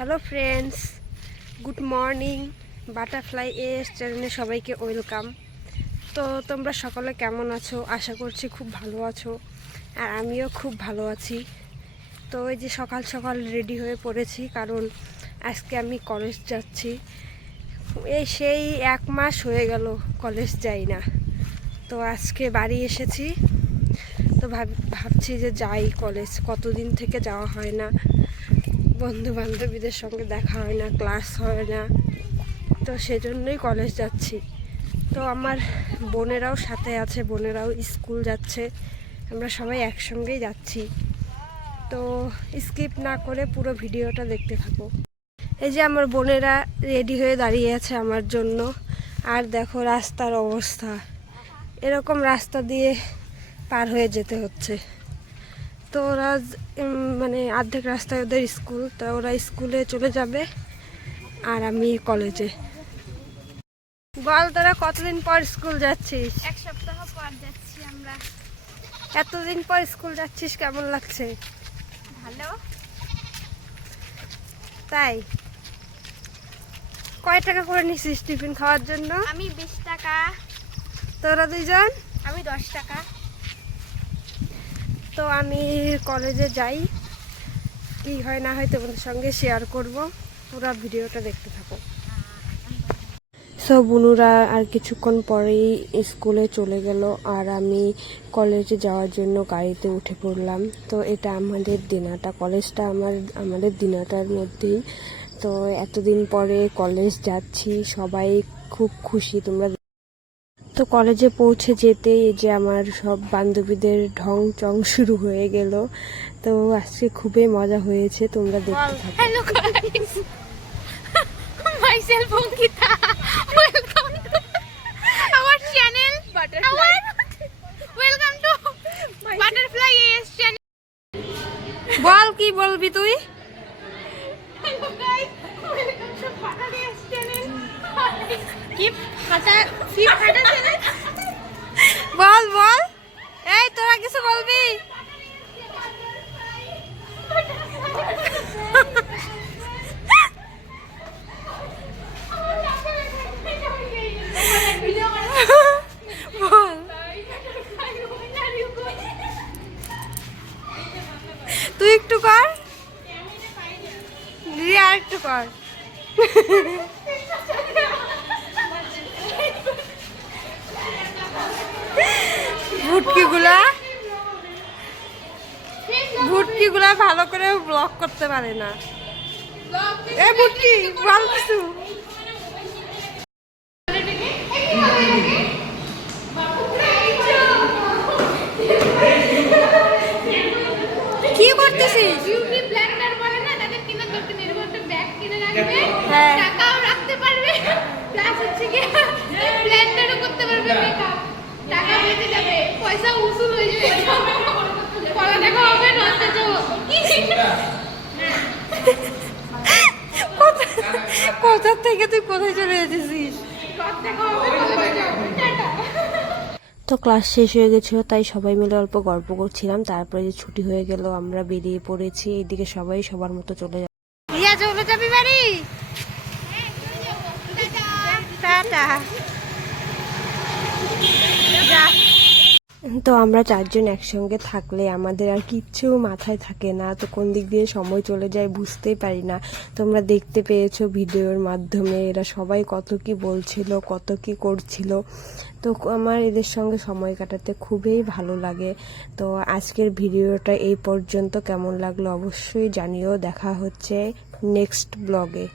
Hello friends, good morning. Butterfly S চ্যানেলে সবাইকে welcome. তো তোমরা সকলে কেমন আছো? আশা করছি খুব ভালো আছো, আর আমিও খুব ভালো আছি। তো এই যে সকাল সকাল রেডি হয়ে পড়েছি, কারণ আজকে আমি কলেজ যাচ্ছি। সেই 1 মাস হয়ে গেল কলেজ যাই না। তো আজকে বাড়ি এসেছি, তো ভাবছি যে যাই কলেজ। কতদিন থেকে যাওয়া হয় না, বন্ধু বান্ধবীদের সঙ্গে দেখা হয় না, ক্লাস হয় না, তো সেজন্যই কলেজ যাচ্ছি। তো আমার বোনেরাও সাথে আছে, বোনেরাও স্কুল যাচ্ছে, আমরা সবাই একসঙ্গেই যাচ্ছি। তো স্কিপ না করে পুরো ভিডিওটা দেখতে থাকো। এই যে আমার বোনেরা রেডি হয়ে দাঁড়িয়ে আছে আমার জন্য। আর দেখো রাস্তার অবস্থা, এরকম রাস্তা দিয়ে পার হয়ে যেতে হচ্ছে। তো ওরা মানে অর্ধেক রাস্তায় ওদের স্কুল, তো ওরা স্কুলে চলে যাবে আর আমি কলেজে। বল, তোরা কতদিন পর স্কুল যাচ্ছিস? 1 সপ্তাহ পর যাচ্ছি আমরা। এতদিন পর স্কুল যাচ্ছিস, কেমন লাগছে? ভালো। তাই? কয় টাকা করে নিছিস টিফিন খাওয়ার জন্য? আমি 20 টাকা। তোরা দুইজন? আমি 10 টাকা। তো আমি কলেজে যাই, কি হয় না হয় তোমাদের সঙ্গে শেয়ার করব, পুরো ভিডিওটা দেখতে থাকো। সব বুনুরা আর কিছুক্ষণ পরেই স্কুলে চলে গেল, আর আমি কলেজে যাওয়ার জন্য গাড়িতে উঠে পড়লাম। তো এটা আমাদের দিনাটা, কলেজটা আমাদের দিনাটার মধ্যেই। তো এতদিন পরে কলেজ যাচ্ছি, সবাই খুব খুশি। তোমরা তো কলেজে পৌঁছে যেতেই এই যে আমার সব বান্ধবীদের ঢং চং শুরু হয়ে গেল। তো আজকে খুবই মজা হয়েছে, তোমরা দেখতে থাকো। Hello guys, myself Ankita, welcome to our channel butterfly. Welcome to butterfly S channel. বল, কি বলবি তুই? Hello guys, welcome to butterfly S channel. কি ফাটা চ্যানেল? বল বল, এই তোরা কিছু বলবি? বল, তুই একটু কর, রিয়া আর একটু কর। ভুটকিগুলা ভালো করে ব্লক করতে পারে না। এ ভুটকি, বল কিছু। কি করতেছিস? বিউটি ব্লেন্ডার বলে না, তাদের কিনা দরকার নেই, একটা ব্যাগ কিনে রাখবে, হ্যাঁ। টাকাও রাখতে পারবে, প্লাস হচ্ছে কি ব্লেন্ডারও করতে পারবে, মেকআপ টাকা বেঁচে যাবে, পয়সা উসুল হয়ে যাবে, পড়া দেখা হবে না। কোথা থেকে তুই কোথায় চলে এসেছিস? তো ক্লাস শেষ হয়ে গেছিলো, তাই সবাই মিলে অল্প গল্প করছিলাম। তারপরে যে ছুটি হয়ে গেল, আমরা বেরিয়ে পড়েছি। এইদিকে সবাই সবার মতো চলে যাবে। রিয়া, চলে যাবি বাড়ি? টাটা। তো আমরা 4 জন একসঙ্গে থাকলে আমাদের আর কিচ্ছু মাথায় থাকে না, তো কোন দিক দিয়ে সময় চলে যায় বুঝতেই পারি না। তোমরা দেখতে পেয়েছো ভিডিওর মাধ্যমে এরা সবাই কত কি বলছিল, কত কি করছিল। তো আমার এদের সঙ্গে সময় কাটাতে খুবই ভালো লাগে। তো আজকের ভিডিওটা এই পর্যন্ত, কেমন লাগলো অবশ্যই জানিও। দেখা হচ্ছে নেক্সট ব্লগে।